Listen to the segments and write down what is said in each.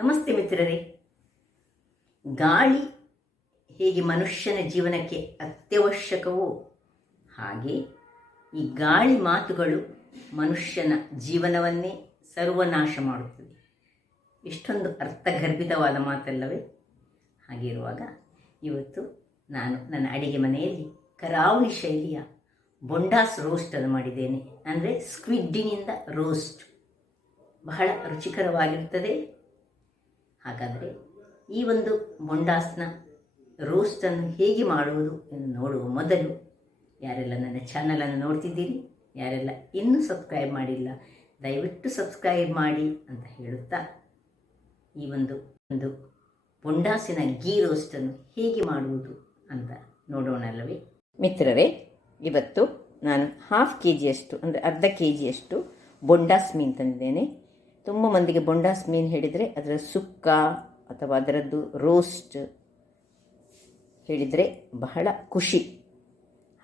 ನಮಸ್ತೆ ಮಿತ್ರರೇ. ಗಾಳಿ ಹೇಗೆ ಮನುಷ್ಯನ ಜೀವನಕ್ಕೆ ಅತ್ಯವಶ್ಯಕವೋ ಹಾಗೆ ಈ ಗಾಳಿ ಮಾತುಗಳು ಮನುಷ್ಯನ ಜೀವನವನ್ನೇ ಸರ್ವನಾಶ ಮಾಡುತ್ತದೆ. ಇಷ್ಟೊಂದು ಅರ್ಥಗರ್ಭಿತವಾದ ಮಾತಲ್ಲವೇ? ಹಾಗಿರುವಾಗ ಇವತ್ತು ನಾನು ನನ್ನ ಅಡಿಗೆ ಮನೆಯಲ್ಲಿ ಕರಾವಳಿ ಶೈಲಿಯ ಬೊಂಡಾಸ್ ರೋಸ್ಟನ್ನು ಮಾಡಿದ್ದೇನೆ. ಅಂದರೆ ಸ್ಕ್ವಿಡ್ಡಿನಿಂದ ರೋಸ್ಟ್ ಬಹಳ ರುಚಿಕರವಾಗಿರುತ್ತದೆ. ಹಾಗಾದರೆ ಈ ಒಂದು ಬೊಂಡಾಸ್ನ ರೋಸ್ಟನ್ನು ಹೇಗೆ ಮಾಡುವುದು ಎಂದು ನೋಡುವ ಮೊದಲು ಯಾರೆಲ್ಲ ನನ್ನ ಚಾನಲನ್ನು ನೋಡ್ತಿದ್ದೀರಿ, ಯಾರೆಲ್ಲ ಇನ್ನೂ ಸಬ್ಸ್ಕ್ರೈಬ್ ಮಾಡಿಲ್ಲ ದಯವಿಟ್ಟು ಸಬ್ಸ್ಕ್ರೈಬ್ ಮಾಡಿ ಅಂತ ಹೇಳುತ್ತಾ ಈ ಒಂದು ಬೊಂಡಾಸಿನ ಗೀ ರೋಸ್ಟನ್ನು ಹೇಗೆ ಮಾಡುವುದು ಅಂತ ನೋಡೋಣಲ್ಲವೇ ಮಿತ್ರರೇ. ಇವತ್ತು ನಾನು 1/2 kg ಅಂದರೆ ಅರ್ಧ kg ಬೊಂಡಾಸ್ ಮೀನು ತಂದಿದ್ದೇನೆ. ತುಂಬ ಮಂದಿಗೆ ಬೊಂಡಾಸ್ ಮೀನು ಹೇಳಿದರೆ ಅದರ ಸುಕ್ಕ ಅಥವಾ ಅದರದ್ದು ರೋಸ್ಟ್ ಹೇಳಿದರೆ ಬಹಳ ಖುಷಿ.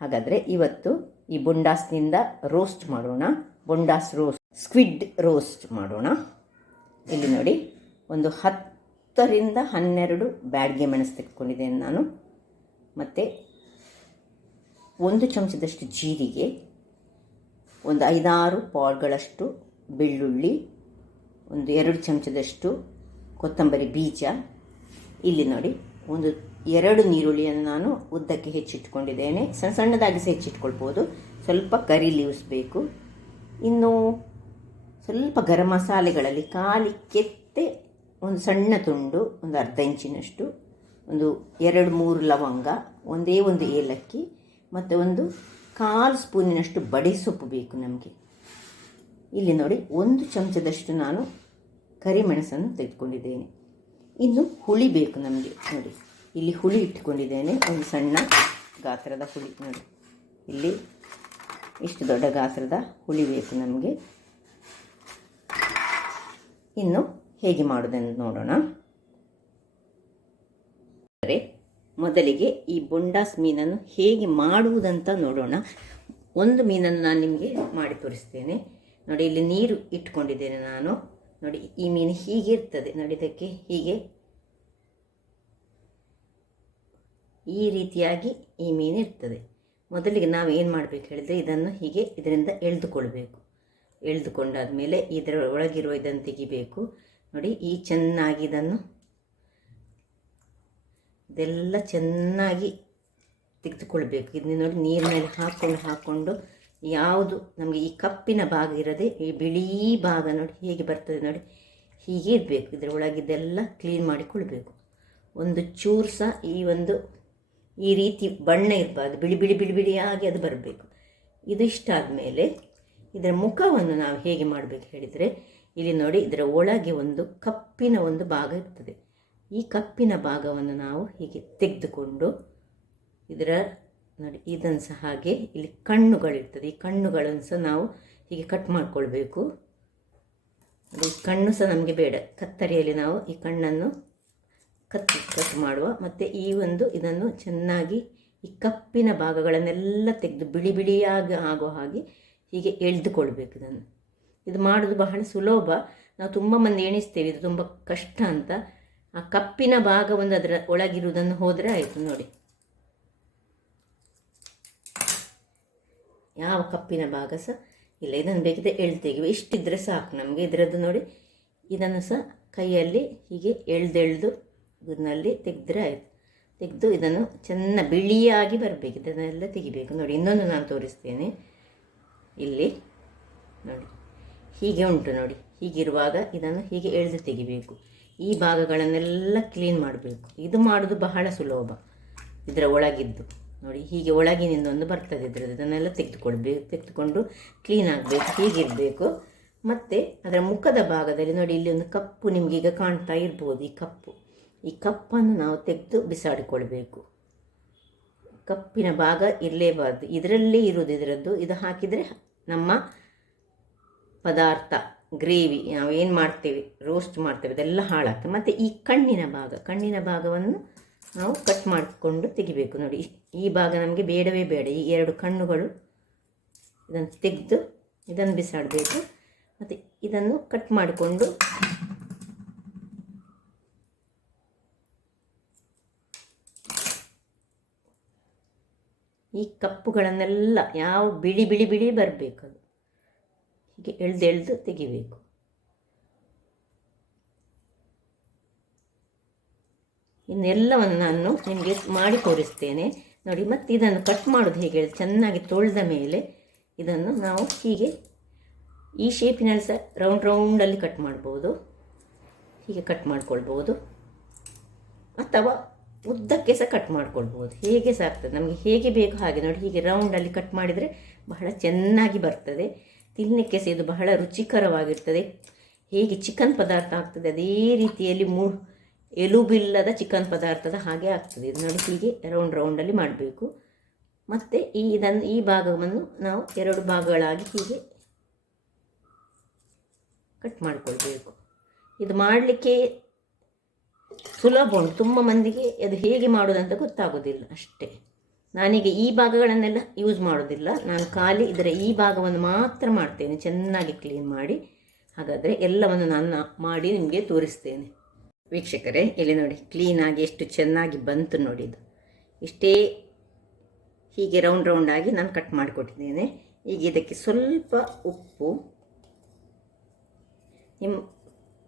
ಹಾಗಾದರೆ ಇವತ್ತು ಈ ಬೊಂಡಾಸ್ನಿಂದ ರೋಸ್ಟ್ ಮಾಡೋಣ. ಬೊಂಡಾಸ್ ರೋಸ್ಟ್, ಸ್ಕ್ವಿಡ್ ರೋಸ್ಟ್ ಮಾಡೋಣ. ಇಲ್ಲಿ ನೋಡಿ, ಒಂದು 10ರಿಂದ 12 ಬ್ಯಾಡ್ಗೆ ಮೆಣಸು ತೆಗೆದುಕೊಂಡಿದ್ದೇನೆ ನಾನು. ಮತ್ತು 1 ಚಮಚದಷ್ಟು ಜೀರಿಗೆ, ಒಂದು 5-6 ಪಾಲ್ಗಳಷ್ಟು ಬೆಳ್ಳುಳ್ಳಿ, ಒಂದು 2 ಚಮಚದಷ್ಟು ಕೊತ್ತಂಬರಿ ಬೀಜ. ಇಲ್ಲಿ ನೋಡಿ, ಒಂದು 2 ನೀರುಳ್ಳಿಯನ್ನು ನಾನು ಉದ್ದಕ್ಕೆ ಹೆಚ್ಚಿಟ್ಕೊಂಡಿದ್ದೇನೆ. ಸಣ್ಣದಾಗಿ ಸಹ ಹೆಚ್ಚಿಟ್ಕೊಳ್ಬೋದು. ಸ್ವಲ್ಪ ಕರಿ ಲೀವ್ಸ್ ಬೇಕು. ಇನ್ನು ಸ್ವಲ್ಪ ಗರಂ ಮಸಾಲೆಗಳಲ್ಲಿ ಕಾಲಿ ಕೆತ್ತೆ ಒಂದು ಸಣ್ಣ ತುಂಡು, ಒಂದು ಅರ್ಧ ಇಂಚಿನಷ್ಟು, ಒಂದು 2-3 ಲವಂಗ, ಒಂದೇ ಒಂದು ಏಲಕ್ಕಿ ಮತ್ತು ಒಂದು 1/4 ಸ್ಪೂನಿನಷ್ಟು ಬಡೆ ಸೊಪ್ಪು ಬೇಕು ನಮಗೆ. ಇಲ್ಲಿ ನೋಡಿ, 1 ಚಮಚದಷ್ಟು ನಾನು ಕರಿಮೆಣಸನ್ನು ತೆಗೆದುಕೊಂಡಿದ್ದೇನೆ. ಇನ್ನು ಹುಳಿ ಬೇಕು ನಮಗೆ. ನೋಡಿ, ಇಲ್ಲಿ ಹುಳಿ ಇಟ್ಟುಕೊಂಡಿದ್ದೇನೆ, ಒಂದು ಸಣ್ಣ ಗಾತ್ರದ ಹುಳಿ. ನೋಡಿ, ಇಲ್ಲಿ ಇಷ್ಟು ದೊಡ್ಡ ಗಾತ್ರದ ಹುಳಿ ಬೇಕು ನಮಗೆ. ಇನ್ನು ಹೇಗೆ ಮಾಡೋದನ್ನು ನೋಡೋಣ. ಮೊದಲಿಗೆ ಈ ಬೊಂಡಾಸ್ ಮೀನನ್ನು ಹೇಗೆ ಮಾಡುವುದಂತ ನೋಡೋಣ. ಒಂದು ಮೀನನ್ನು ನಾನು ನಿಮಗೆ ಮಾಡಿ ತೋರಿಸ್ತೇನೆ. ನೋಡಿ, ಇಲ್ಲಿ ನೀರು ಇಟ್ಕೊಂಡಿದ್ದೇನೆ ನಾನು. ನೋಡಿ, ಈ ಮೀನು ಹೀಗೆ ಇರ್ತದೆ. ನೋಡಿ, ಇದಕ್ಕೆ ಹೀಗೆ ಈ ರೀತಿಯಾಗಿ ಈ ಮೀನು ಇರ್ತದೆ. ಮೊದಲಿಗೆ ನಾವು ಏನು ಮಾಡಬೇಕು ಹೇಳಿದರೆ, ಇದನ್ನು ಹೀಗೆ ಇದರಿಂದ ಎಳೆದುಕೊಳ್ಬೇಕು. ಎಳೆದುಕೊಂಡಾದ ಮೇಲೆ ಇದರ ಒಳಗಿರುವ ಇದನ್ನು ತೆಗಿಬೇಕು. ನೋಡಿ, ಈ ಚೆನ್ನಾಗಿ ಇದೆಲ್ಲ ಚೆನ್ನಾಗಿ ತೆಗೆದುಕೊಳ್ಬೇಕು. ಇದನ್ನ ನೋಡಿ, ನೀರಿನಲ್ಲಿ ಹಾಕ್ಕೊಂಡು ಯಾವುದು ನಮಗೆ ಈ ಕಪ್ಪಿನ ಭಾಗ ಇರದೆ ಈ ಬಿಳಿ ಭಾಗ ನೋಡಿ ಹೇಗೆ ಬರ್ತದೆ. ನೋಡಿ, ಹೀಗೆ ಇರಬೇಕು. ಇದರ ಒಳಗಿದ್ದೆಲ್ಲ ಕ್ಲೀನ್ ಮಾಡಿಕೊಳ್ಬೇಕು. ಒಂದು ಚೂರು ಸಹ ಈ ರೀತಿ ಬಣ್ಣ ಇರಬಾರ್ದು. ಬಿಳಿಯಾಗಿ ಅದು ಬರಬೇಕು. ಇದು ಇಷ್ಟ ಆದಮೇಲೆ ಇದರ ಮುಖವನ್ನು ನಾವು ಹೇಗೆ ಮಾಡಬೇಕು ಹೇಳಿದರೆ, ಇಲ್ಲಿ ನೋಡಿ, ಇದರ ಒಳಗೆ ಒಂದು ಕಪ್ಪಿನ ಒಂದು ಭಾಗ ಇರ್ತದೆ. ಈ ಕಪ್ಪಿನ ಭಾಗವನ್ನು ನಾವು ಹೀಗೆ ತೆಗೆದುಕೊಂಡು ಇದರ ನೋಡಿ, ಇದನ್ನು ಸಹ ಹಾಗೆ ಇಲ್ಲಿ ಕಣ್ಣುಗಳಿರ್ತದೆ. ಈ ಕಣ್ಣುಗಳನ್ನು ಸಹ ನಾವು ಹೀಗೆ ಕಟ್ ಮಾಡಿಕೊಳ್ಬೇಕು. ಈ ಕಣ್ಣು ಸಹ ನಮಗೆ ಬೇಡ. ಕತ್ತರಿಯಲ್ಲಿ ನಾವು ಈ ಕಣ್ಣನ್ನು ಕಟ್ ಮಾಡುವ. ಮತ್ತು ಇದನ್ನು ಚೆನ್ನಾಗಿ ಈ ಕಪ್ಪಿನ ಭಾಗಗಳನ್ನೆಲ್ಲ ತೆಗೆದು ಬಿಳಿಯಾಗಿ ಆಗೋ ಹಾಗೆ ಹೀಗೆ ಎಳೆದುಕೊಳ್ಬೇಕು. ಇದು ಮಾಡೋದು ಬಹಳ ಸುಲಭ. ನಾವು ತುಂಬ ಮಂದಿ ಎಣಿಸ್ತೇವೆ ಇದು ತುಂಬ ಕಷ್ಟ ಅಂತ. ಆ ಕಪ್ಪಿನ ಭಾಗ ಅದರ ಒಳಗಿರುವುದನ್ನು ಹೋದರೆ ಆಯಿತು. ನೋಡಿ, ಯಾವ ಕಪ್ಪಿನ ಭಾಗ ಸಹ ಇಲ್ಲ. ಇದನ್ನು ಬೇಕಿದ್ರೆ ತೆಗೆಯುವ. ಇಷ್ಟಿದ್ರೆ ಸಾಕು ನಮಗೆ. ಇದರದ್ದು ನೋಡಿ, ಇದನ್ನು ಸಹ ಕೈಯಲ್ಲಿ ಹೀಗೆ ಎಳೆದು ಇದನ್ನಲ್ಲಿ ತೆಗೆದ್ರೆ ಆಯಿತು. ತೆಗೆದು ಇದನ್ನು ಬಿಳಿಯಾಗಿ ಬರಬೇಕು. ಇದನ್ನೆಲ್ಲ ತೆಗಿಬೇಕು. ನೋಡಿ, ಇನ್ನೊಂದು ನಾನು ತೋರಿಸ್ತೇನೆ. ಇಲ್ಲಿ ನೋಡಿ, ಹೀಗೆ ಉಂಟು ನೋಡಿ. ಹೀಗಿರುವಾಗ ಇದನ್ನು ಹೀಗೆ ಎಳೆದು ತೆಗಿಬೇಕು. ಈ ಭಾಗಗಳನ್ನೆಲ್ಲ ಕ್ಲೀನ್ ಮಾಡಬೇಕು. ಇದು ಮಾಡೋದು ಬಹಳ ಸುಲಭ. ಇದರ ಒಳಗಿದ್ದು ನೋಡಿ, ಹೀಗೆ ಒಳಗಿನಿಂದ ಒಂದು ಬರ್ತದೆ ಇದರದ್ದು. ಇದನ್ನೆಲ್ಲ ತೆಗೆದುಕೊಂಡು ಕ್ಲೀನ್ ಆಗಬೇಕು. ಹೀಗಿರಬೇಕು. ಮತ್ತು ಅದರ ಮುಖದ ಭಾಗದಲ್ಲಿ ನೋಡಿ, ಇಲ್ಲಿ ಒಂದು ಕಪ್ಪು ನಿಮಗೀಗ ಕಾಣ್ತಾ ಇರ್ಬೋದು. ಈ ಕಪ್ಪನ್ನು ನಾವು ತೆಗೆದು ಬಿಸಾಡಿಕೊಳ್ಬೇಕು. ಕಪ್ಪಿನ ಭಾಗ ಇರಲೇಬಾರ್ದು. ಇದರಲ್ಲೇ ಇರೋದು ಇದರದ್ದು. ಇದು ಹಾಕಿದರೆ ನಮ್ಮ ಪದಾರ್ಥ ಗ್ರೇವಿ ನಾವು ಏನು ಮಾಡ್ತೇವೆ, ರೋಸ್ಟ್ ಮಾಡ್ತೇವೆ, ಅದೆಲ್ಲ ಹಾಳಾಗ್ತದೆ. ಮತ್ತು ಈ ಕಣ್ಣಿನ ಭಾಗವನ್ನು ನಾವು ಕಟ್ ಮಾಡಿಕೊಂಡು ತೆಗಿಬೇಕು. ನೋಡಿ, ಈ ಭಾಗ ನಮಗೆ ಬೇಡವೇ ಬೇಡ. ಈ 2 ಕಣ್ಣುಗಳು ಇದನ್ನು ತೆಗೆದು ಇದನ್ನು ಬಿಸಾಡಬೇಕು. ಮತ್ತು ಇದನ್ನು ಕಟ್ ಮಾಡಿಕೊಂಡು ಈ ಕಪ್ಪುಗಳನ್ನೆಲ್ಲ ಯಾವ ಬಿಳಿ ಬಿಳಿ ಬಿಳಿ ಬರಬೇಕು, ಅದು ಹೀಗೆ ಎಳ್ದು ತೆಗಿಬೇಕು. ಇನ್ನೆಲ್ಲವನ್ನು ನಾನು ನಿಮಗೆ ಮಾಡಿ ತೋರಿಸ್ತೇನೆ ನೋಡಿ. ಮತ್ತು ಇದನ್ನು ಕಟ್ ಮಾಡೋದು ಹೇಗೆ ಹೇಳಿ, ಚೆನ್ನಾಗಿ ತೊಳೆದ ಮೇಲೆ ಇದನ್ನು ನಾವು ಹೀಗೆ ಈ ಶೇಪಿನಲ್ಲಿ ಸಹ ರೌಂಡಲ್ಲಿ ಕಟ್ ಮಾಡ್ಬೋದು, ಹೀಗೆ ಕಟ್ ಮಾಡ್ಕೊಳ್ಬೋದು, ಅಥವಾ ಉದ್ದಕ್ಕೆ ಸಹ ಕಟ್ ಮಾಡ್ಕೊಳ್ಬೋದು, ಹೇಗೆ ಸಹ ಆಗ್ತದೆ ನಮಗೆ ಹೇಗೆ ಬೇಕು ಹಾಗೆ ನೋಡಿ. ಹೀಗೆ ರೌಂಡಲ್ಲಿ ಕಟ್ ಮಾಡಿದರೆ ಬಹಳ ಚೆನ್ನಾಗಿ ಬರ್ತದೆ, ತಿನ್ನಲಿಕ್ಕೆ ಸಹ ಇದು ಬಹಳ ರುಚಿಕರವಾಗಿರ್ತದೆ. ಹೇಗೆ ಚಿಕನ್ ಪದಾರ್ಥ ಆಗ್ತದೆ ಅದೇ ರೀತಿಯಲ್ಲಿ ಎಲುಬಿಲ್ಲದ ಚಿಕನ್ ಪದಾರ್ಥದ ಹಾಗೆ ಆಗ್ತದೆ ಇದು ನೋಡಿ. ಹೀಗೆ ರೌಂಡಲ್ಲಿ ಮಾಡಬೇಕು. ಮತ್ತು ಈ ಭಾಗವನ್ನು ನಾವು 2 ಭಾಗಗಳಾಗಿ ಹೀಗೆ ಕಟ್ ಮಾಡಿಕೊಳ್ಬೇಕು. ಇದು ಮಾಡಲಿಕ್ಕೆ ಸುಲಭ ಉಂಟು, ತುಂಬ ಮಂದಿಗೆ ಅದು ಹೇಗೆ ಮಾಡೋದಂತ ಗೊತ್ತಾಗೋದಿಲ್ಲ ಅಷ್ಟೇ. ನಾನೀಗ ಈ ಭಾಗಗಳನ್ನೆಲ್ಲ ಯೂಸ್ ಮಾಡೋದಿಲ್ಲ, ನಾನು ಖಾಲಿ ಇದರ ಈ ಭಾಗವನ್ನು ಮಾತ್ರ ಮಾಡ್ತೇನೆ, ಚೆನ್ನಾಗಿ ಕ್ಲೀನ್ ಮಾಡಿ. ಹಾಗಾದರೆ ಎಲ್ಲವನ್ನು ನಾನು ಮಾಡಿ ನಿಮಗೆ ತೋರಿಸ್ತೇನೆ. ವೀಕ್ಷಕರೇ, ಇಲ್ಲಿ ನೋಡಿ ಕ್ಲೀನಾಗಿ ಎಷ್ಟು ಚೆನ್ನಾಗಿ ಬಂತು ನೋಡಿ. ಇದು ಇಷ್ಟೇ ಹೀಗೆ ರೌಂಡಾಗಿ ನಾನು ಕಟ್ ಮಾಡಿಕೊಟ್ಟಿದ್ದೇನೆ. ಈಗ ಇದಕ್ಕೆ ಸ್ವಲ್ಪ ಉಪ್ಪು,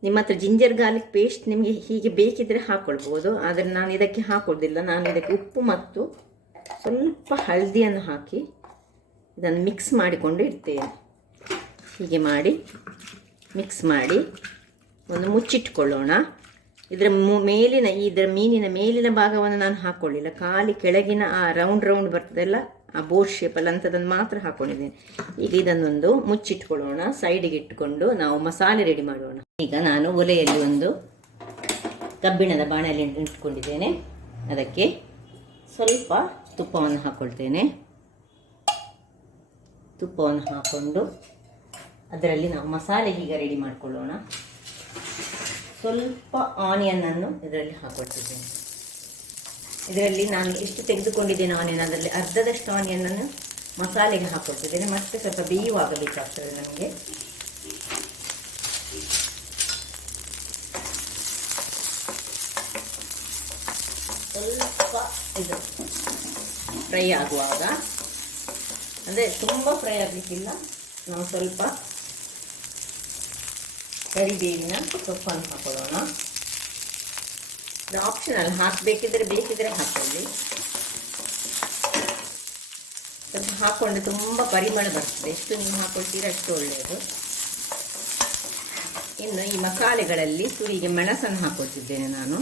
ನಿಮ್ಮ ಹತ್ರ ಜಿಂಜರ್ ಗಾರ್ಲಿಕ್ ಪೇಸ್ಟ್ ನಿಮಗೆ ಹೀಗೆ ಬೇಕಿದ್ದರೆ ಹಾಕ್ಕೊಳ್ಬೋದು, ಆದರೆ ನಾನು ಇದಕ್ಕೆ ಹಾಕೋದಿಲ್ಲ. ನಾನು ಇದಕ್ಕೆ ಉಪ್ಪು ಮತ್ತು ಸ್ವಲ್ಪ ಹಳದಿಯನ್ನು ಹಾಕಿ ಇದನ್ನು ಮಿಕ್ಸ್ ಮಾಡಿಕೊಂಡು ಇಡ್ತೇನೆ. ಹೀಗೆ ಮಾಡಿ ಮಿಕ್ಸ್ ಮಾಡಿ ಒಂದು ಮುಚ್ಚಿಟ್ಕೊಳ್ಳೋಣ. ಇದರ ಮೀನಿನ ಮೇಲಿನ ಭಾಗವನ್ನು ನಾನು ಹಾಕ್ಕೊಳ್ಳಿಲ್ಲ, ಖಾಲಿ ಕೆಳಗಿನ ಆ ರೌಂಡ್ ಬರ್ತದಲ್ಲ, ಆ ಬೋರ್ ಶೇಪಲ್ಲಿ ಅಂಥದ್ದನ್ನು ಮಾತ್ರ ಹಾಕ್ಕೊಂಡಿದ್ದೇನೆ. ಈಗ ಇದನ್ನೊಂದು ಮುಚ್ಚಿಟ್ಕೊಳ್ಳೋಣ, ಸೈಡಿಗೆ ಇಟ್ಕೊಂಡು ನಾವು ಮಸಾಲೆ ರೆಡಿ ಮಾಡೋಣ. ಈಗ ನಾನು ಒಲೆಯಲ್ಲಿ ಒಂದು ಕಬ್ಬಿಣದ ಬಾಣಲೆ ಇಟ್ಕೊಂಡಿದ್ದೇನೆ, ಅದಕ್ಕೆ ಸ್ವಲ್ಪ ತುಪ್ಪವನ್ನು ಹಾಕ್ಕೊಳ್ತೇನೆ. ತುಪ್ಪವನ್ನು ಹಾಕ್ಕೊಂಡು ಅದರಲ್ಲಿ ನಾವು ಮಸಾಲೆ ಈಗ ರೆಡಿ ಮಾಡಿಕೊಳ್ಳೋಣ. ಸ್ವಲ್ಪ ಆನಿಯನ್ನನ್ನು ಇದರಲ್ಲಿ ಹಾಕ್ಕೊಳ್ತಿದ್ದೇನೆ. ಇದರಲ್ಲಿ ನಾನು ಎಷ್ಟು ತೆಗೆದುಕೊಂಡಿದ್ದೇನೆ ಆನಿಯನ್, ಅದರಲ್ಲಿ ಅರ್ಧದಷ್ಟು ಆನಿಯನ್ನನ್ನು ಮಸಾಲೆಗೆ ಹಾಕ್ಕೊಳ್ತಿದ್ದೇನೆ. ಮತ್ತೆ ಸ್ವಲ್ಪ ಬೇಯುವಾಗಬೇಕಾಗ್ತದೆ ನಮಗೆ. ಸ್ವಲ್ಪ ಇದು ಫ್ರೈ ಆಗುವಾಗ, ಅಂದರೆ ತುಂಬ ಫ್ರೈ ಆಗಲಿಕ್ಕಿಲ್ಲ, ನಾವು ಸ್ವಲ್ಪ ಕರಿಬೇವಿನ ಸೊಪ್ಪನ್ನು ಹಾಕೊಳ್ಳೋಣ. ಇದು ಆಪ್ಷನಲ್, ಬೇಕಿದ್ರೆ ಹಾಕೊಳ್ಳಿ. ಸ್ವಲ್ಪ ಹಾಕ್ಕೊಂಡು ತುಂಬ ಪರಿಮಳ ಬರ್ತದೆ, ಎಷ್ಟು ನೀವು ಹಾಕೊಳ್ತೀರ ಅಷ್ಟು ಒಳ್ಳೆಯದು. ಇನ್ನು ಈ ಮಸಾಲೆಗಳಲ್ಲಿ ತುರಿಗೆ ಮೆಣಸನ್ನು ಹಾಕೊಳ್ತಿದ್ದೇನೆ ನಾನು.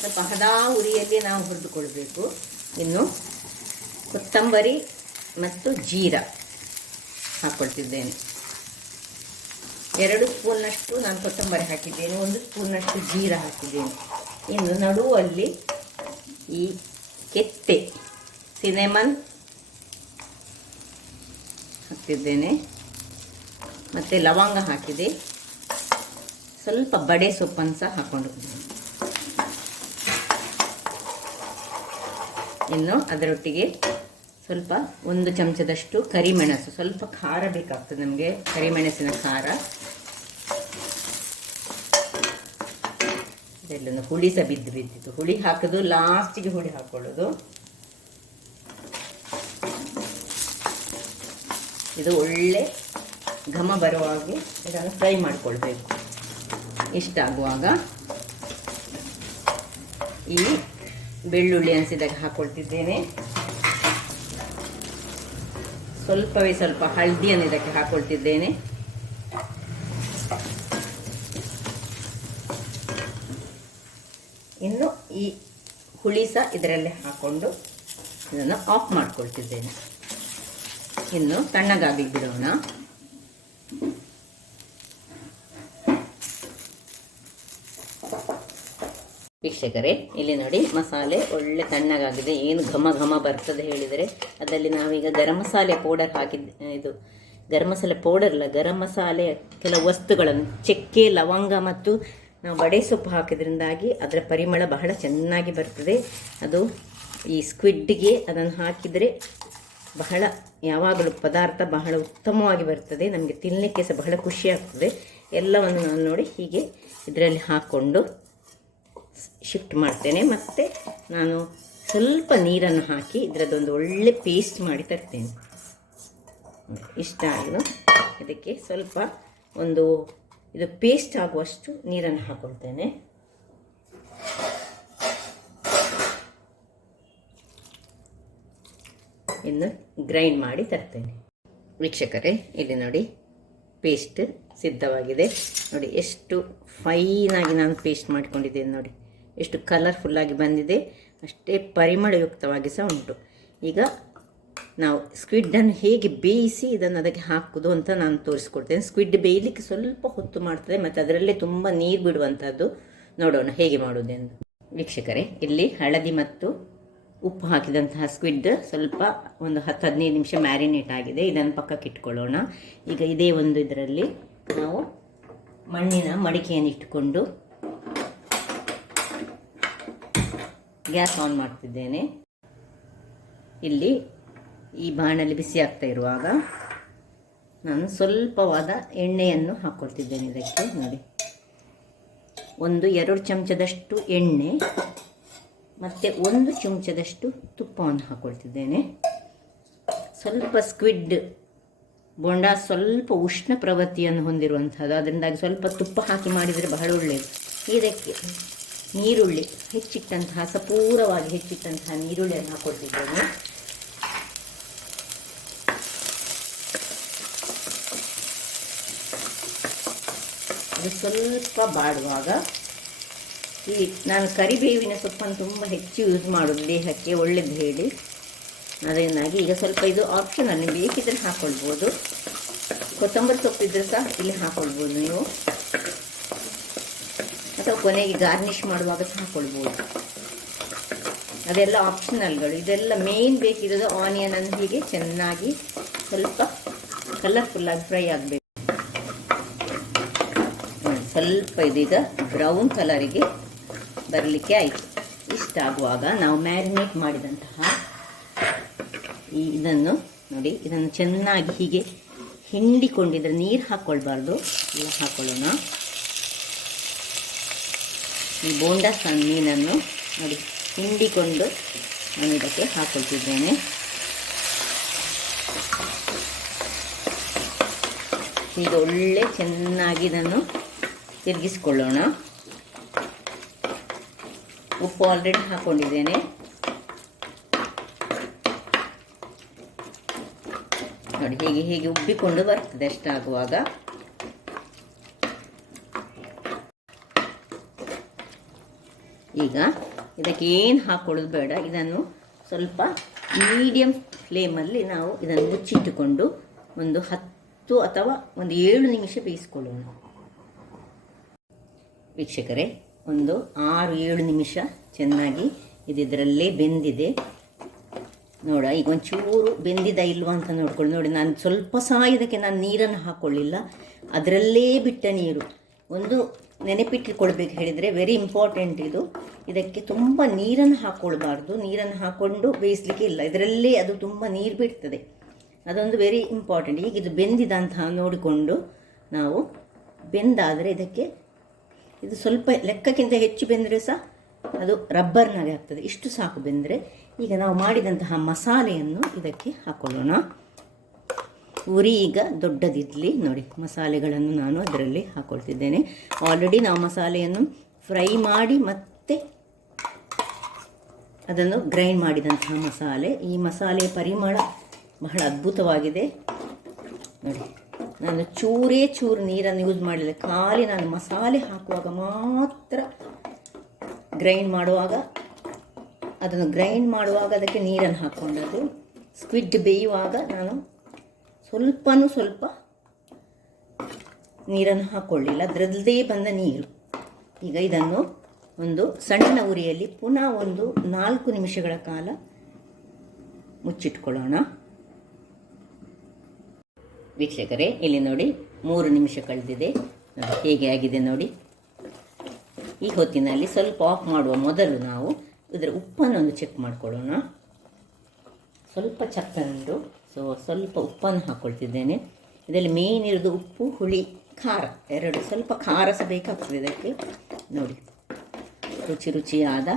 ಸ್ವಲ್ಪ ಹದಾ ಉರಿಯಲ್ಲಿ ನಾವು ಹುರಿದುಕೊಳ್ಬೇಕು. ಇನ್ನು ಕೊತ್ತಂಬರಿ ಮತ್ತು ಜೀರಾ ಹಾಕ್ಕೊಳ್ತಿದ್ದೇನೆ. 2 ಸ್ಪೂನ್ನಷ್ಟು ನಾನು ಕೊತ್ತಂಬರಿ ಹಾಕಿದ್ದೇನೆ, 1 ಸ್ಪೂನ್ನಷ್ಟು ಜೀರಾ ಹಾಕಿದ್ದೇನೆ. ಇನ್ನು ನಡುವಲ್ಲಿ ಈ ಕೆತ್ತೆ ಸಿನೆಮನ್ ಹಾಕ್ತಿದ್ದೇನೆ, ಮತ್ತು ಲವಂಗ ಹಾಕಿದೆ, ಸ್ವಲ್ಪ ಬಡೆ ಸೊಪ್ಪನ್ನು ಸಹ ಹಾಕ್ಕೊಂಡಿದ್ದೇನೆ. ಇನ್ನು ಅದರೊಟ್ಟಿಗೆ ಸ್ವಲ್ಪ 1 ಚಮಚದಷ್ಟು ಕರಿಮೆಣಸು, ಸ್ವಲ್ಪ ಖಾರ ಬೇಕಾಗ್ತದೆ ನಮಗೆ, ಕರಿಮೆಣಸಿನ ಖಾರ. ಇದೆಲ್ಲೊಂದು ಹುಳಿ ಸಹ ಬಿದ್ದಿತ್ತು, ಹುಳಿ ಹಾಕೋದು ಲಾಸ್ಟಿಗೆ, ಹುಳಿ ಹಾಕೊಳ್ಳೋದು. ಇದು ಒಳ್ಳೆ ಘಮ ಬರುವಾಗೆ ಇದನ್ನು ಫ್ರೈ ಮಾಡಿಕೊಳ್ಬೇಕು. ಇಷ್ಟಾಗುವಾಗ ಈ ಬೆಳ್ಳುಳ್ಳಿ ಅನಿಸಿದಾಗ ಹಾಕ್ಕೊಳ್ತಿದ್ದೇನೆ. ಸ್ವಲ್ಪ ಹಳದಿಯನ್ನು ಇದಕ್ಕೆ ಹಾಕ್ಕೊಳ್ತಿದ್ದೇನೆ. ಇನ್ನು ಈ ಹುಳಿ ಸಹ ಇದರಲ್ಲಿ ಹಾಕ್ಕೊಂಡು ಇದನ್ನು ಆಫ್ ಮಾಡ್ಕೊಳ್ತಿದ್ದೇನೆ. ಇನ್ನು ತಣ್ಣಗಾಗಿ ಬಿಡೋಣ. ವೀಕ್ಷಕರೇ, ಇಲ್ಲಿ ನೋಡಿ ಮಸಾಲೆ ಒಳ್ಳೆ ತಣ್ಣಗಾಗಿದೆ. ಏನು ಘಮ ಬರ್ತದೆ ಹೇಳಿದರೆ, ಅದರಲ್ಲಿ ನಾವೀಗ ಗರಂ ಮಸಾಲೆ ಪೌಡರ್ ಇದು ಗರಂ ಮಸಾಲೆ ಪೌಡರ್ ಅಲ್ಲ, ಗರಂ ಮಸಾಲೆ ಕೆಲವು ವಸ್ತುಗಳನ್ನು, ಚಕ್ಕೆ, ಲವಂಗ ಮತ್ತು ನಾವು ಬಡೆ ಸೊಪ್ಪು ಹಾಕಿದ್ರಿಂದಾಗಿ ಅದರ ಪರಿಮಳ ಬಹಳ ಚೆನ್ನಾಗಿ ಬರ್ತದೆ. ಅದು ಈ ಸ್ಕ್ವಿಡ್ಗೆ ಅದನ್ನು ಹಾಕಿದರೆ ಬಹಳ ಯಾವಾಗಲೂ ಪದಾರ್ಥ ಬಹಳ ಉತ್ತಮವಾಗಿ ಬರ್ತದೆ, ನಮಗೆ ತಿನ್ನಲಿಕ್ಕೆ ಸಹ ಬಹಳ ಖುಷಿ ಆಗ್ತದೆ. ಎಲ್ಲವನ್ನು ನಾನು ನೋಡಿ ಹೀಗೆ ಇದರಲ್ಲಿ ಹಾಕ್ಕೊಂಡು ಶಿಫ್ಟ್ ಮಾಡ್ತೇನೆ. ಮತ್ತು ನಾನು ಸ್ವಲ್ಪ ನೀರನ್ನು ಹಾಕಿ ಇದರದ್ದೊಂದು ಒಳ್ಳೆ ಪೇಸ್ಟ್ ಮಾಡಿ ತರ್ತೇನೆ. ಇಷ್ಟ ಆಯಿತು. ಇದಕ್ಕೆ ಸ್ವಲ್ಪ ಒಂದು ಇದು ಪೇಸ್ಟ್ ಆಗುವಷ್ಟು ನೀರನ್ನು ಹಾಕೊಳ್ತೇನೆ. ಇನ್ನು ಗ್ರೈಂಡ್ ಮಾಡಿ ತರ್ತೇನೆ. ವೀಕ್ಷಕರೇ, ಇಲ್ಲಿ ನೋಡಿ ಪೇಸ್ಟ್ ಸಿದ್ಧವಾಗಿದೆ. ನೋಡಿ ಎಷ್ಟು ಫೈನಾಗಿ ನಾನು ಪೇಸ್ಟ್ ಮಾಡಿಕೊಂಡಿದ್ದೇನೆ. ನೋಡಿ ಎಷ್ಟು ಕಲರ್ಫುಲ್ಲಾಗಿ ಬಂದಿದೆ, ಅಷ್ಟೇ ಪರಿಮಳಯುಕ್ತವಾಗಿ ಸಹ ಉಂಟು. ಈಗ ನಾವು ಸ್ಕ್ವಿಡ್ಡನ್ನು ಹೇಗೆ ಬೇಯಿಸಿ ಇದನ್ನು ಅದಕ್ಕೆ ಹಾಕೋದು ಅಂತ ನಾನು ತೋರಿಸ್ಕೊಡ್ತೇನೆ. ಸ್ಕ್ವಿಡ್ ಬೇಯಲಿಕ್ಕೆ ಸ್ವಲ್ಪ ಹೊತ್ತು ಮಾಡ್ತದೆ ಮತ್ತು ಅದರಲ್ಲೇ ತುಂಬ ನೀರು ಬಿಡುವಂಥದ್ದು. ನೋಡೋಣ ಹೇಗೆ ಮಾಡೋದೆಂದು. ವೀಕ್ಷಕರೇ, ಇಲ್ಲಿ ಹಳದಿ ಮತ್ತು ಉಪ್ಪು ಹಾಕಿದಂತಹ ಸ್ಕ್ವಿಡ್ ಸ್ವಲ್ಪ ಒಂದು 10-15 ನಿಮಿಷ ಮ್ಯಾರಿನೇಟ್ ಆಗಿದೆ. ಇದನ್ನು ಪಕ್ಕಕ್ಕೆ ಇಟ್ಕೊಳ್ಳೋಣ. ಈಗ ಇದೇ ಒಂದು ಇದರಲ್ಲಿ ನಾವು ಮಣ್ಣಿನ ಮಡಿಕೆಯನ್ನು ಇಟ್ಟುಕೊಂಡು ಗ್ಯಾಸ್ ಆನ್ ಮಾಡ್ತಿದ್ದೇನೆ. ಇಲ್ಲಿ ಈ ಬಾಣಲಿ ಬಿಸಿ ಆಗ್ತಾ ಇರುವಾಗ ನಾನು ಸ್ವಲ್ಪವಾದ ಎಣ್ಣೆಯನ್ನು ಹಾಕ್ಕೊಳ್ತಿದ್ದೇನೆ ಇದಕ್ಕೆ. ನೋಡಿ, 1-2 ಚಮಚದಷ್ಟು ಎಣ್ಣೆ ಮತ್ತು 1 ಚಮಚದಷ್ಟು ತುಪ್ಪವನ್ನು ಹಾಕ್ಕೊಳ್ತಿದ್ದೇನೆ. ಸ್ವಲ್ಪ ಸ್ಕ್ವಿಡ್ ಬೋಂಡ ಸ್ವಲ್ಪ ಉಷ್ಣ ಪ್ರವೃತ್ತಿಯನ್ನು ಹೊಂದಿರುವಂಥದ್ದು, ಅದರಿಂದಾಗಿ ಸ್ವಲ್ಪ ತುಪ್ಪ ಹಾಕಿ ಮಾಡಿದರೆ ಬಹಳ ಒಳ್ಳೆಯದು. ಇದಕ್ಕೆ ನೀರುಳ್ಳಿ ಹೆಚ್ಚಿಟ್ಟಂತಹ ಸಪೂರವಾಗಿ ಹೆಚ್ಚಿಟ್ಟಂತಹ ನೀರುಳ್ಳಿಯನ್ನು ಹಾಕ್ಕೊಳ್ತಿದ್ದೇನೆ. ಅದು ಸ್ವಲ್ಪ ಬಾಡುವಾಗ ಈ ನಾನು ಕರಿಬೇವಿನ ಸೊಪ್ಪನ್ನು ತುಂಬ ಹೆಚ್ಚು ಯೂಸ್ ಮಾಡೋದು, ದೇಹಕ್ಕೆ ಒಳ್ಳೆಯದು ಹೇಳಿ. ಅದರಿಂದಾಗಿ ಈಗ ಸ್ವಲ್ಪ ಇದು ಆಪ್ಷನಲ್, ನೀವು ಬೇಕಿದ್ದರೆ ಹಾಕ್ಕೊಳ್ಬೋದು. ಕೊತ್ತಂಬರಿ ಸೊಪ್ಪಿದ್ದರೆ ಸಹ ಇಲ್ಲಿ ಹಾಕ್ಕೊಳ್ಬೋದು ನೀವು, ಅಥವಾ ಕೊನೆಗೆ ಗಾರ್ನಿಷ್ ಮಾಡುವಾಗ ಸಹ ಹಾಕ್ಕೊಳ್ಬೋದು. ಅದೆಲ್ಲ ಆಪ್ಷನಲ್ಗಳು. ಇದೆಲ್ಲ ಮೇನ್ ಬೇಕಿರೋದು ಆನಿಯನನ್ನು ಹೀಗೆ ಚೆನ್ನಾಗಿ ಸ್ವಲ್ಪ ಕಲರ್ಫುಲ್ಲಾಗಿ ಫ್ರೈ ಆಗಬೇಕು. ಸ್ವಲ್ಪ ಇದೀಗ ಬ್ರೌನ್ ಕಲರಿಗೆ ಬರಲಿಕ್ಕೆ ಆಯಿತು. ಇಷ್ಟಾಗುವಾಗ ನಾವು ಮ್ಯಾರಿನೇಟ್ ಮಾಡಿದಂತಹ ಇದನ್ನು ನೋಡಿ, ಇದನ್ನು ಚೆನ್ನಾಗಿ ಹೀಗೆ ಹಿಂಡಿಕೊಂಡಿದ್ರೆ, ನೀರು ಹಾಕ್ಕೊಳ್ಬಾರ್ದು, ಎಲ್ಲ ಹಾಕ್ಕೊಳ್ಳೋಣ. ಈ ಬೋಂಡ ಸಣ್ಣ ಮೀನನ್ನು ನೋಡಿ ಹಿಂಡಿಕೊಂಡು ನಾನು ಇದಕ್ಕೆ ಹಾಕ್ಕೊಳ್ತಿದ್ದೇನೆ. ಈಗ ಒಳ್ಳೆ ಚೆನ್ನಾಗಿ ಇದನ್ನು ತಿರುಗಿಸ್ಕೊಳ್ಳೋಣ. ಉಪ್ಪು ಆಲ್ರೆಡಿ ಹಾಕ್ಕೊಂಡಿದ್ದೇನೆ. ನೋಡಿ ಹೇಗೆ ಹೇಗೆ ಉಬ್ಬಿಕೊಂಡು ಬರ್ತದೆ ಅಷ್ಟಾಗುವಾಗ. ಈಗ ಇದಕ್ಕೆ ಏನು ಹಾಕ್ಕೊಳ್ಳೋದು ಬೇಡ. ಇದನ್ನು ಸ್ವಲ್ಪ ಮೀಡಿಯಂ ಫ್ಲೇಮಲ್ಲಿ ನಾವು ಇದನ್ನು ಮುಚ್ಚಿಟ್ಟುಕೊಂಡು ಒಂದು 10 ಅಥವಾ ಒಂದು 7 ನಿಮಿಷ ಬೇಯಿಸ್ಕೊಳ್ಳೋಣ. ವೀಕ್ಷಕರೇ, ಒಂದು 6-7 ನಿಮಿಷ ಚೆನ್ನಾಗಿ ಇದರಲ್ಲೇ ಬೆಂದಿದೆ. ನೋಡ, ಈಗ ಒಂಚೂರು ಬೆಂದಿದ ಇಲ್ವಾ ಅಂತ ನೋಡ್ಕೊಳ್ಳಿ. ನೋಡಿ, ನಾನು ಸ್ವಲ್ಪ ಸಹ ಇದಕ್ಕೆ ನಾನು ನೀರನ್ನು ಹಾಕ್ಕೊಳ್ಳಿಲ್ಲ, ಅದರಲ್ಲೇ ಬಿಟ್ಟ ನೀರು. ಒಂದು ನೆನಪಿಟ್ಟುಕೊಳ್ಬೇಕು ಹೇಳಿದರೆ, ವೆರಿ ಇಂಪಾರ್ಟೆಂಟ್ ಇದು. ಇದಕ್ಕೆ ತುಂಬ ನೀರನ್ನು ಹಾಕ್ಕೊಳ್ಬಾರ್ದು. ನೀರನ್ನು ಹಾಕ್ಕೊಂಡು ಬೇಯಿಸಲಿಕ್ಕೆ ಇಲ್ಲ, ಇದರಲ್ಲೇ ಅದು ತುಂಬ ನೀರು ಬಿಡ್ತದೆ. ಅದೊಂದು ವೆರಿ ಇಂಪಾರ್ಟೆಂಟ್. ಈಗ ಇದು ಬೆಂದಿದಂತಹ ನೋಡಿಕೊಂಡು ನಾವು ಬೆಂದಾದರೆ ಇದಕ್ಕೆ ಇದು ಸ್ವಲ್ಪ ಲೆಕ್ಕಕ್ಕಿಂತ ಹೆಚ್ಚು ಬೆಂದರೆ ಸಹ ಅದು ರಬ್ಬರ್ನಾಗೆ ಆಗ್ತದೆ. ಇಷ್ಟು ಸಾಕು ಬೆಂದರೆ. ಈಗ ನಾವು ಮಾಡಿದಂತಹ ಮಸಾಲೆಯನ್ನು ಇದಕ್ಕೆ ಹಾಕ್ಕೊಳ್ಳೋಣ. ಉರಿ ಈಗ ದೊಡ್ಡದಿರಲಿ. ನೋಡಿ, ಮಸಾಲೆಗಳನ್ನು ನಾನು ಅದರಲ್ಲಿ ಹಾಕ್ಕೊಳ್ತಿದ್ದೇನೆ. ಆಲ್ರೆಡಿ ನಾವು ಮಸಾಲೆಯನ್ನು ಫ್ರೈ ಮಾಡಿ ಮತ್ತೆ ಅದನ್ನು ಗ್ರೈಂಡ್ ಮಾಡಿದಂತಹ ಮಸಾಲೆ. ಈ ಮಸಾಲೆಯ ಪರಿಮಳ ಬಹಳ ಅದ್ಭುತವಾಗಿದೆ. ನೋಡಿ, ನಾನು ಚೂರು ನೀರನ್ನು ಯೂಸ್ ಮಾಡಲಿಲ್ಲ, ಖಾಲಿ ನಾನು ಮಸಾಲೆ ಹಾಕುವಾಗ ಮಾತ್ರ ಗ್ರೈಂಡ್ ಮಾಡುವಾಗ ಅದಕ್ಕೆ ನೀರನ್ನು ಹಾಕ್ಕೊಂಡದ್ದು. ಸ್ಕ್ವಿಡ್ ಬೇಯುವಾಗ ನಾನು ಸ್ವಲ್ಪ ನೀರನ್ನು ಹಾಕ್ಕೊಳ್ಳಿಲ್ಲ, ಅದರದ್ದೇ ಬಂದ ನೀರು. ಈಗ ಇದನ್ನು ಒಂದು ಸಣ್ಣ ಉರಿಯಲ್ಲಿ ಪುನಃ ಒಂದು 4 ನಿಮಿಷಗಳ ಕಾಲ ಮುಚ್ಚಿಟ್ಕೊಳ್ಳೋಣ. ವೀಕ್ಷಕರೇ, ಇಲ್ಲಿ ನೋಡಿ 3 ನಿಮಿಷ ಕಳೆದಿದೆ. ಹೇಗೆ ಆಗಿದೆ ನೋಡಿ. ಈ ಹೊತ್ತಿನಲ್ಲಿ ಸ್ವಲ್ಪ ಆಫ್ ಮಾಡುವ ಮೊದಲು ನಾವು ಇದರ ಉಪ್ಪನ್ನು ಚೆಕ್ ಮಾಡ್ಕೊಳ್ಳೋಣ. ಸ್ವಲ್ಪ ಚಕ್ಕ ನೀರು, ಸ್ವಲ್ಪ ಉಪ್ಪನ್ನು ಹಾಕ್ಕೊಳ್ತಿದ್ದೇನೆ. ಇದರಲ್ಲಿ ಮೇನ್ ಇರೋದು ಉಪ್ಪು, ಹುಳಿ, ಖಾರ, ಎರಡು ಸ್ವಲ್ಪ ಖಾರ ಸಹ ಬೇಕಾಗ್ತದೆ ಇದಕ್ಕೆ. ನೋಡಿ, ರುಚಿಯಾದ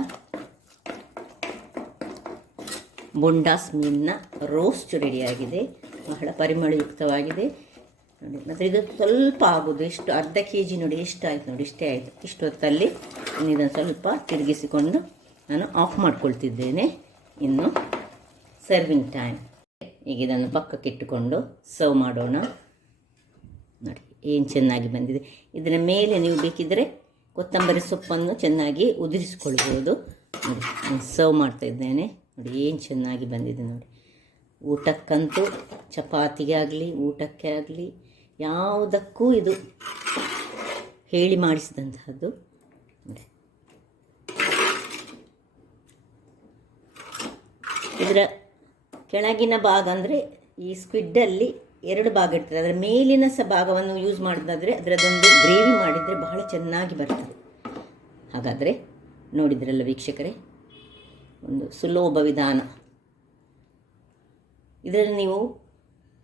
ಬೊಂಡಾಸ್ ಮೀನಿನ ರೋಸ್ಟ್ ರೆಡಿಯಾಗಿದೆ. ಬಹಳ ಪರಿಮಳಯುಕ್ತವಾಗಿದೆ ನೋಡಿ. ಮತ್ತು ಇದು ಸ್ವಲ್ಪ ಆಗೋದು, ಎಷ್ಟು ಅರ್ಧ ಕೆ ಜಿ ನೋಡಿ ಎಷ್ಟು ಆಯಿತು ನೋಡಿ, ಇಷ್ಟೇ ಆಯಿತು. ಇಷ್ಟು ಹೊತ್ತಲ್ಲಿ ಇದನ್ನು ಸ್ವಲ್ಪ ತಿರುಗಿಸಿಕೊಂಡು ನಾನು ಆಫ್ ಮಾಡ್ಕೊಳ್ತಿದ್ದೇನೆ. ಇನ್ನು ಸರ್ವಿಂಗ್ ಟೈಮ್. ಈಗ ಇದನ್ನು ಪಕ್ಕಕ್ಕೆ ಇಟ್ಟುಕೊಂಡು ಸರ್ವ್ ಮಾಡೋಣ. ನೋಡಿ ಏನು ಚೆನ್ನಾಗಿ ಬಂದಿದೆ. ಇದರ ಮೇಲೆ ನೀವು ಬೇಕಿದ್ದರೆ ಕೊತ್ತಂಬರಿ ಸೊಪ್ಪನ್ನು ಚೆನ್ನಾಗಿ ಉದುರಿಸ್ಕೊಳ್ಬೋದು. ನೋಡಿ ನಾನು ಸರ್ವ್ ಮಾಡ್ತಾಯಿದ್ದೇನೆ. ನೋಡಿ ಏನು ಚೆನ್ನಾಗಿ ಬಂದಿದೆ ನೋಡಿ. ಊಟಕ್ಕಂತೂ, ಚಪಾತಿಗೆ ಆಗಲಿ, ಊಟಕ್ಕೆ ಆಗಲಿ, ಯಾವುದಕ್ಕೂ ಇದು ಹೇಳಿ ಮಾಡಿಸಿದಂತಹದ್ದು. ನೋಡಿ, ಇದರ ಕೆಳಗಿನ ಭಾಗ ಅಂದರೆ ಈ ಸ್ಕ್ವಿಡ್ಡಲ್ಲಿ 2 ಭಾಗ ಇರ್ತದೆ. ಅದರ ಮೇಲಿನ ಸಹ ಭಾಗವನ್ನು ಯೂಸ್ ಮಾಡೋದಾದರೆ ಅದರದೊಂದು ಗ್ರೇವಿ ಮಾಡಿದರೆ ಬಹಳ ಚೆನ್ನಾಗಿ ಬರ್ತದೆ. ಹಾಗಾದರೆ ನೋಡಿದ್ರಲ್ಲ ವೀಕ್ಷಕರೇ, ಒಂದು ಸುಲಭ ವಿಧಾನ. ಇದರಲ್ಲಿ ನೀವು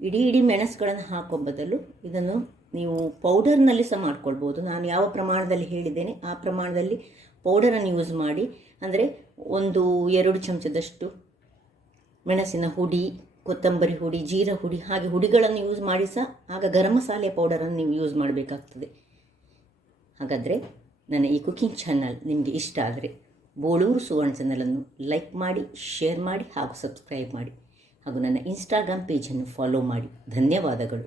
ಇಡೀ ಮೆಣಸುಗಳನ್ನು ಹಾಕೋ ಬದಲು ಇದನ್ನು ನೀವು ಪೌಡರ್ನಲ್ಲಿ ಸಹ ಮಾಡ್ಕೊಳ್ಬೋದು. ನಾನು ಯಾವ ಪ್ರಮಾಣದಲ್ಲಿ ಹೇಳಿದ್ದೇನೆ ಆ ಪ್ರಮಾಣದಲ್ಲಿ ಪೌಡರನ್ನು ಯೂಸ್ ಮಾಡಿ. ಅಂದರೆ 1-2 ಚಮಚದಷ್ಟು ಮೆಣಸಿನ ಹುಡಿ, ಕೊತ್ತಂಬರಿ ಹುಡಿ, ಜೀರಾ ಹುಡಿ, ಹಾಗೆ ಹುಡಿಗಳನ್ನು ಯೂಸ್ ಮಾಡಿ ಸಹ ಆಗ ಗರಂ ಮಸಾಲೆ ಪೌಡರನ್ನು ನೀವು ಯೂಸ್ ಮಾಡಬೇಕಾಗ್ತದೆ. ಹಾಗಾದರೆ ನನ್ನ ಈ ಕುಕಿಂಗ್ ಚಾನಲ್ ನಿಮಗೆ ಇಷ್ಟ ಆದರೆ ಬೋಳೂರು ಸುವರ್ಣ ಚಾನಲನ್ನು ಲೈಕ್ ಮಾಡಿ, ಶೇರ್ ಮಾಡಿ ಹಾಗೂ ಸಬ್ಸ್ಕ್ರೈಬ್ ಮಾಡಿ. ಹಾಗೂ ನನ್ನ ಇನ್ಸ್ಟಾಗ್ರಾಮ್ ಪೇಜನ್ನು ಫಾಲೋ ಮಾಡಿ. ಧನ್ಯವಾದಗಳು.